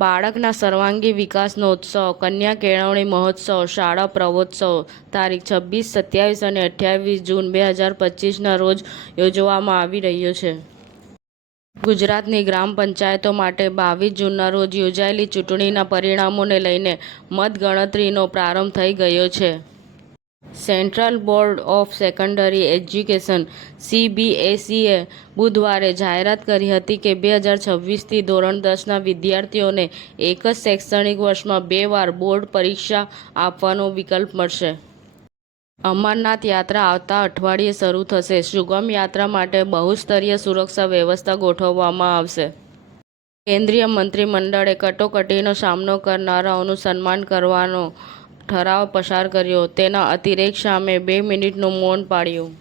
બાળકના સર્વાંગી વિકાસનો ઉત્સવ, કન્યા કેળવણી મહોત્સવ, શાળા પ્રવોત્સવ તારીખ 26, 27 અને 28 જૂન 2025ના રોજ યોજવામાં આવી રહ્યો છે. ગુજરાતની ગ્રામ પંચાયતો માટે 22 જૂનના રોજ યોજાયેલી ચૂંટણીના પરિણામોને લઈને મતગણતરીનો પ્રારંભ થઈ ગયો છે. Central board of secondary education (CBSE) બુધવારે જાહેરાત કરી હતી કે 2026થી ધોરણ 10ના વિદ્યાર્થીઓને એક જ શૈક્ષણિક વર્ષમાં 2 વાર બોર્ડ પરીક્ષા આપવાનો વિકલ્પ મળશે. અમરનાથ યાત્રા આવતા અઠવાડિયે શરૂ થશે. સુગમ યાત્રા માટે બહુસ્તરીય સુરક્ષા વ્યવસ્થા ગોઠવવામાં આવશે. કેન્દ્રીય મંત્રીમંડળે કટોકટીનો સામનો કરનારાઓનું સન્માન કરવાનો ઠરાવ પસાર કર્યો. તેના અતિરેક સામે 2 મિનિટનું મૌન પાળ્યું.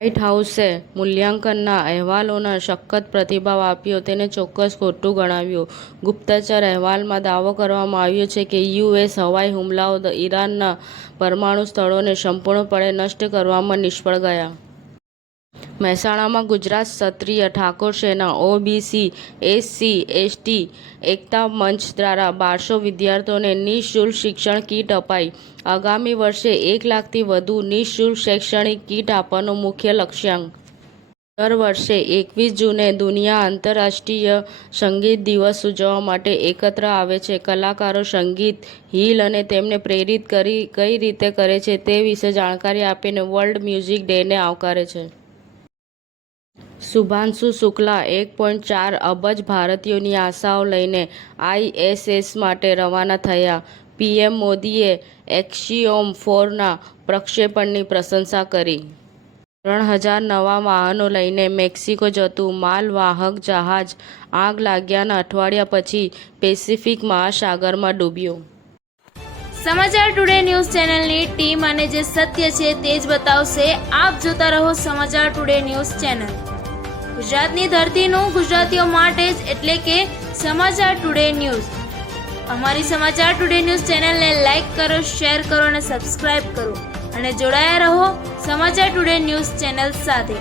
વ્હાઇટ હાઉસે મૂલ્યાંકનના અહેવાલોનો સખત પ્રતિભાવ આપ્યો, તેને ચોક્કસ ખોટું ગણાવ્યું. ગુપ્તચર અહેવાલમાં દાવો કરવામાં આવ્યો છે કે યુએસ હવાઈ હુમલાઓ ઈરાનના પરમાણુ સ્થળોને સંપૂર્ણપણે નષ્ટ કરવામાં નિષ્ફળ ગયા. મહેસાણામાં ગુજરાત ક્ષત્રિય ઠાકોર સેના, ઓબીસી, એસસી, એસટી એકતા મંચ દ્વારા 1200 વિદ્યાર્થીઓને નિઃશુલ્ક શિક્ષણ કીટ અપાઈ. આગામી વર્ષે 1 લાખથી વધુ નિઃશુલ્ક શૈક્ષણિક કીટ આપવાનો મુખ્ય લક્ષ્યાંક. દર વર્ષે 21 જૂને દુનિયા આંતરરાષ્ટ્રીય સંગીત દિવસ ઉજવવા માટે એકત્ર આવે છે. કલાકારો સંગીત, હીલ અને તેમને પ્રેરિત કઈ રીતે કરે છે તે વિશે જાણકારી આપીને વર્લ્ડ મ્યુઝિક ડેને આવકારે છે. શુભાંશુ શુક્લા 1.4 અબજ ભારતીયોની આશાઓ લઈને આઈએસએસ માટે રવાના થયા. પીએમ મોદીએ એક્સિયોમ 4ના પ્રક્ષેપણની પ્રશંસા કરી. 3000 નવા વાહનો લઈને મેક્સિકો જતું માલવાહક જહાજ આગ લાગ્યાના અઠવાડિયા પછી પેસિફિક મહાસાગરમાં ડૂબ્યું. સમાચાર ટુડે ન્યૂઝ ચેનલની ટીમ અને જે સત્ય છે તે જ બતાવશે. આપ જોતા રહો સમાચાર ટુડે ન્યૂઝ ચેનલ. ગુજરાતની ધરતીનું ગુજરાતીઓ માટે જ, એટલે કે સમાચાર ટુડે ન્યૂઝ. અમારી સમાચાર ટુડે ન્યૂઝ ચેનલને લાઈક કરો, શેર કરો અને સબસ્ક્રાઇબ કરો અને જોડાયા રહો સમાચાર ટુડે ન્યૂઝ ચેનલ સાથે.